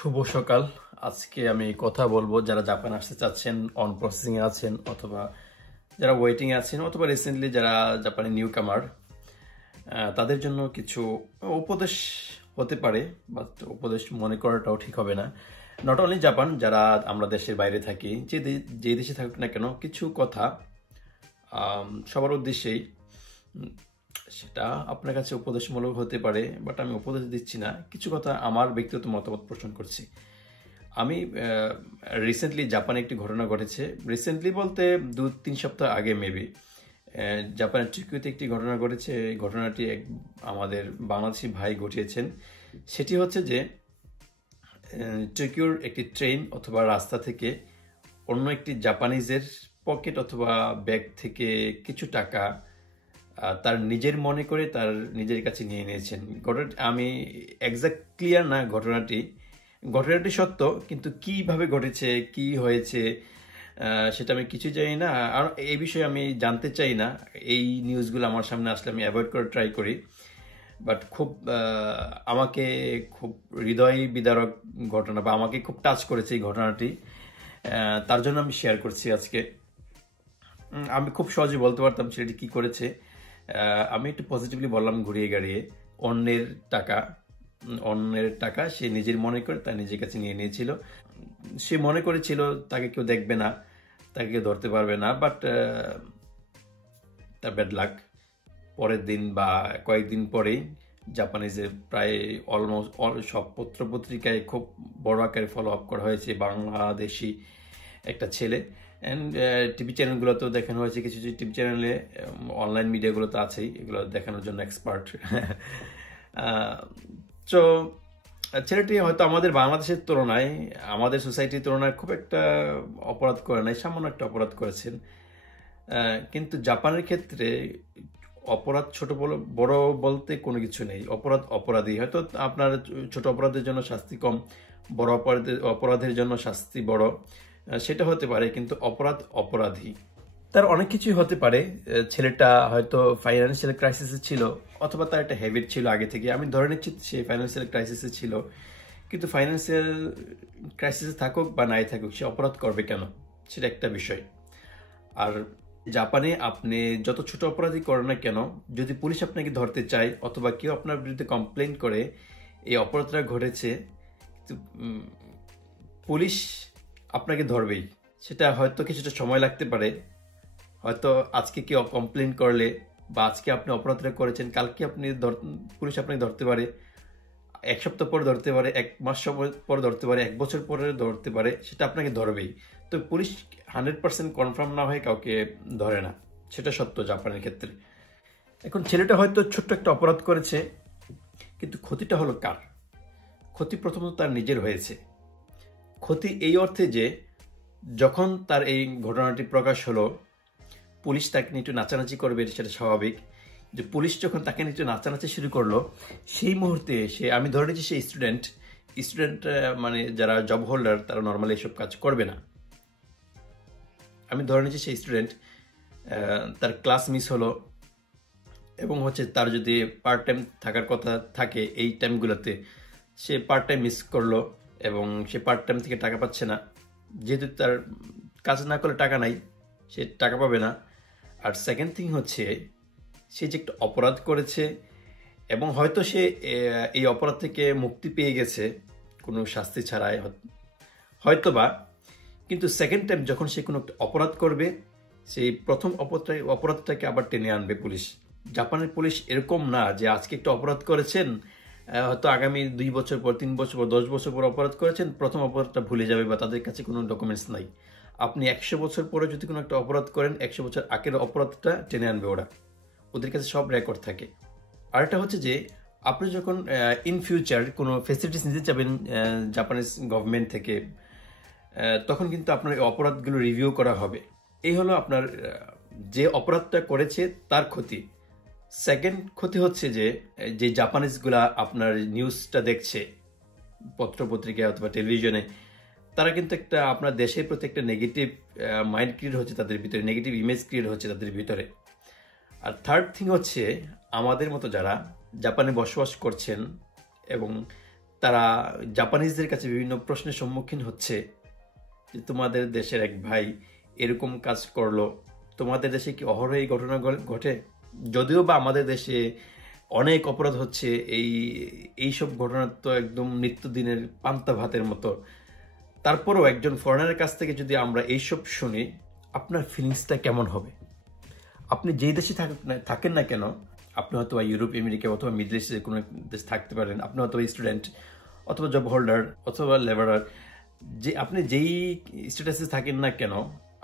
শুভ সকাল। আজকে আমি কথা বলবো যারা জাপান আসতে চাচ্ছেন, অন প্রসেসিং এ আছেন, অথবা যারা ওয়েটিং এ আছেন, অথবা রিসেন্টলি যারা জাপানি নিউ কামার, তাদের জন্য কিছু উপদেশ হতে পারে, বাট উপদেশ মনে করাটাও ঠিক হবে না। নট অনলি জাপান, যারা আমরা দেশের বাইরে থাকি, যে দেশে থাকুক না কেন, কিছু কথা সবার উদ্দেশ্যেই। সেটা আপনার কাছে উপদেশমূলক হতে পারে, বাট আমি উপদেশ দিচ্ছি না। কিছু কথা আমার ব্যক্তিগত মতামত পোষণ করছি। আমি রিসেন্টলি জাপানে একটি ঘটনা ঘটেছে। রিসেন্টলি বলতে 2-3 সপ্তাহ আগে মেবি জাপানের টোকিওতে একটি ঘটনা ঘটেছে। এই ঘটনাটি আমাদের বাংলাদেশি ভাই ঘটিয়েছেন। সেটি হচ্ছে যে টোকিওর একটি ট্রেন অথবা রাস্তা থেকে অন্য একটি জাপানিজের পকেট অথবা ব্যাগ থেকে কিছু টাকা তার নিজের মনে করে তার নিজের কাছে নিয়ে নিয়েছেন। আমি এক্সাক্ট ক্লিয়ার না ঘটনাটি সত্য, কিন্তু কিভাবে ঘটেছে, কি হয়েছে, সেটা আমি কিছু জানি না। আর এই বিষয়ে আমি জানতে চাই না। এই নিউজগুলো আমার সামনে আসলে আমি অ্যাভয়েড করে ট্রাই করি। বাট আমাকে খুব হৃদয় বিদারক ঘটনা, বা আমাকে খুব টাচ করেছে এই ঘটনাটি। তার জন্য আমি শেয়ার করছি আজকে। আমি খুব সহজে বলতে পারতাম ছেলেটি কি করেছে। আমি একটু পজিটিভলি বললাম, ঘুরিয়ে গাড়িয়ে। অন্যের টাকা সে নিজের মনে করে তার নিজের কাছে নিয়ে নিয়েছিল। সে মনে করেছিল তাকে কেউ দেখবে না, তাকে কেউ ধরতে পারবে না। বাট তার ব্যাড লাক, পরের দিন বা কয়েকদিন পরেই জাপানিজের প্রায় অলমোস্ট সব পত্রপত্রিকায় খুব বড় আকারে ফলো আপ করা হয়েছে। বাংলাদেশি একটা ছেলে, অ্যান্ড টিভি চ্যানেলগুলোতেও দেখানো হয়েছে। কিছু কিছু টিভি চ্যানেলে, অনলাইন মিডিয়াগুলো তো আছেই, এগুলো দেখানোর জন্য এক্সপার্ট। তো ছেলেটি হয়তো আমাদের বাংলাদেশের তুলনায়, আমাদের সোসাইটির তুলনায় খুব একটা অপরাধ করে নাই, সামান্য একটা অপরাধ করেছেন। কিন্তু জাপানের ক্ষেত্রে অপরাধ ছোট বড় বলতে কোনো কিছু নেই। অপরাধী। হয়তো আপনার ছোট অপরাধের জন্য শাস্তি কম, বড় অপরাধের জন্য শাস্তি বড়, সেটা হতে পারে, কিন্তু অপরাধী। তার অনেক কিছুই হতে পারে। ছেলেটা হয়তো ফাইন্যান্সিয়াল ক্রাইসিসে ছিল, অথবা তার একটা হ্যাবিট ছিল আগে থেকে। আমি ধরে নিচ্ছি সে ফাইন্যান্সিয়াল ক্রাইসিসে ছিল, কিন্তু ফাইন্যান্সিয়াল ক্রাইসিসে থাকুক বা নাই থাকুক, সে অপরাধ করবে কেন, সেটা একটা বিষয়। আর জাপানে আপনি যত ছোট অপরাধী করেন না কেন, যদি পুলিশ আপনাকে ধরতে চায় অথবা কেউ আপনার বিরুদ্ধে কমপ্লেন করে এই অপরাধটা ঘটেছে, পুলিশ আপনাকে ধরবেই। সেটা হয়তো কিছুটা সময় লাগতে পারে। হয়তো আজকে কেউ কমপ্লেন করলে, বা আজকে আপনি অপরাধটা করেছেন, কালকে পুলিশ আপনাকে ধরতে পারে, 1 সপ্তাহ পর ধরতে পারে, 1 মাস পর ধরতে পারে, 1 বছর পরে ধরতে পারে, সেটা আপনাকে ধরবেই। তো পুলিশ 100% কনফার্ম না হয়ে কাউকে ধরে না, সেটা সত্য জাপানের ক্ষেত্রে। এখন ছেলেটা হয়তো ছোট্ট একটা অপরাধ করেছে, কিন্তু ক্ষতিটা হলো কার? ক্ষতি প্রথমত তার নিজের হয়েছে। ক্ষতি এই অর্থে যে যখন তার এই ঘটনাটি প্রকাশ হলো, পুলিশ তাকে নিয়ে একটু নাচানাচি করবে, সেটা স্বাভাবিক। যে পুলিশ যখন তাকে নিয়ে একটু নাচানাচি শুরু করলো, সেই মুহূর্তে আমি ধরে নিচ্ছি সে স্টুডেন্ট মানে যারা জব হোল্ডার, তারা নর্মালি এসব কাজ করবে না। আমি ধরে নিচ্ছি সেই স্টুডেন্ট, তার ক্লাস মিস হলো, এবং তার যদি পার্ট টাইম থাকার কথা থাকে এই টাইমগুলোতে, সে পার্ট টাইম মিস করলো, এবং সে পার্ট টাইম থেকে টাকা পাচ্ছে না। যেহেতু তার কাজ না করলে টাকা নাই, সে টাকা পাবে না। আর সেকেন্ড থিং সে যে একটা অপরাধ করেছে, এবং হয়তো সে এই অপরাধ থেকে মুক্তি পেয়ে গেছে কোনো শাস্তি ছাড়াই হয়তোবা, কিন্তু সেকেন্ড টাইম যখন সে কোনো একটা অপরাধ করবে, সেই প্রথম অপরাধটাকে আবার টেনে আনবে পুলিশ। জাপানের পুলিশ এরকম না যে আজকে একটা অপরাধ করেছেন, হয়তো আগামী 2 বছর পর, 3 বছর পর, 10 বছর পর অপরাধ করেছেন, প্রথম অপরাধটা ভুলে যাবে, বা তাদের কাছে কোনো ডকুমেন্টস নাই। আপনি 100 বছর পরে যদি কোনো একটা অপরাধ করেন, 100 বছর আগের অপরাধটা টেনে আনবে ওদের কাছে সব রেকর্ড থাকে। আর একটা যে আপনি যখন ইন ফিউচার কোনো ফেসিলিটিস নিতে যাবেন জাপানিজ গভর্নমেন্ট থেকে, তখন কিন্তু আপনার এই অপরাধগুলো রিভিউ করা হবে। এই হলো আপনার যে অপরাধটা করেছে তার ক্ষতি। সেকেন্ড ক্ষতি যে জাপানিজগুলা আপনার নিউজটা দেখছে পত্রপত্রিকায় অথবা টেলিভিশনে, তারা কিন্তু একটা আপনার দেশের প্রতি একটা নেগেটিভ মাইন্ড ক্রিয়েট হচ্ছে তাদের ভিতরে, নেগেটিভ ইমেজ ক্রিয়েট হচ্ছে তাদের ভিতরে। আর থার্ড থিং আমাদের মতো যারা জাপানে বসবাস করছেন, এবং তারা জাপানিজদের কাছে বিভিন্ন প্রশ্নের সম্মুখীন হচ্ছে যে তোমাদের দেশের এক ভাই এরকম কাজ করলো, তোমাদের দেশে কি অহরহ এই ঘটনা ঘটে? যদিও বা আমাদের দেশে অনেক অপরাধ হচ্ছে, এইসব ঘটনা তো একদম নিত্যদিনের পান্তা ভাতের মতো। তারপরেও একজন ফরেনারের কাছ থেকে যদি আমরা এইসব শুনি, আপনার ফিলিংসটা কেমন হবে? আপনি যেই দেশে থাকেন না কেন, আপনি হয়তো ইউরোপ, আমেরিকা অথবা মিডল ইস্টের কোনো দেশ থাকতে পারেন, আপনি হয়তো স্টুডেন্ট অথবা জব হোল্ডার অথবা লেবারার, যে আপনি যেই স্ট্যাটাসে থাকেন না কেন,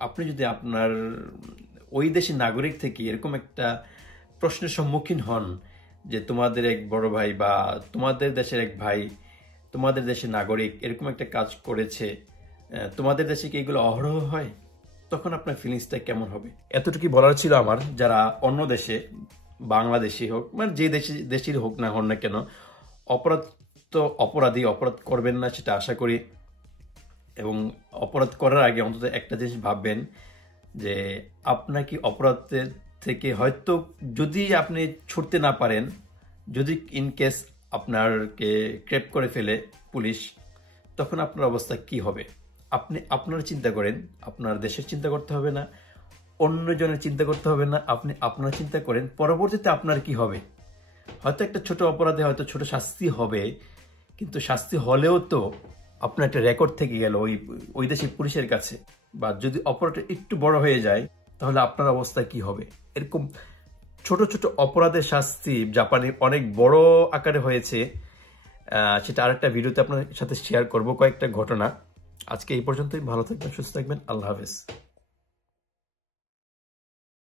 আপনি যদি আপনার ওই দেশের নাগরিক থেকে এরকম একটা প্রশ্নের সম্মুখীন হন যে তোমাদের এক বড় ভাই বা তোমাদের দেশের এক ভাই, তোমাদের দেশের নাগরিক এরকম একটা কাজ করেছে, তোমাদের দেশে কি এগুলো অহরহ হয়, তখন আপনার ফিলিংসটা কেমন হবে? এতটুকু বলার ছিল আমার। যারা অন্য দেশে, বাংলাদেশি হোক মানে যে দেশের হোক না হন না কেন, অপরাধ তো অপরাধী, অপরাধ করবেন না সেটা আশা করি। এবং অপরাধ করার আগে অন্তত একটা জিনিস ভাববেন যে আপনাকে অপরাধের থেকে হয়তো যদি আপনি ছুটতে না পারেন, যদি ইন কেস আপনারকে ক্রেপ করে ফেলে পুলিশ, তখন আপনার অবস্থা কি হবে? আপনি আপনার চিন্তা করেন, আপনার দেশের চিন্তা করতে হবে না, অন্যজনের চিন্তা করতে হবে না, আপনি আপনার চিন্তা করেন পরবর্তীতে আপনার কি হবে। হয়তো একটা ছোট অপরাধে হয়তো ছোট শাস্তি হবে, কিন্তু শাস্তি হলেও তো আপনার একটা রেকর্ড থেকে গেল ওই দেশের পুলিশের কাছে। বা যদি অপরাধটা একটু বড় হয়ে যায়, তাহলে আপনার অবস্থা কি হবে? এরকম ছোট ছোট অপরাধের শাস্তি জাপানে অনেক বড় আকারে হয়েছে, সেটা আরেকটা ভিডিওতে আপনার সাথে শেয়ার করব কয়েকটা ঘটনা। আজকে এই পর্যন্তই। ভালো থাকবেন, সুস্থ থাকবেন, আল্লাহ হাফেজ।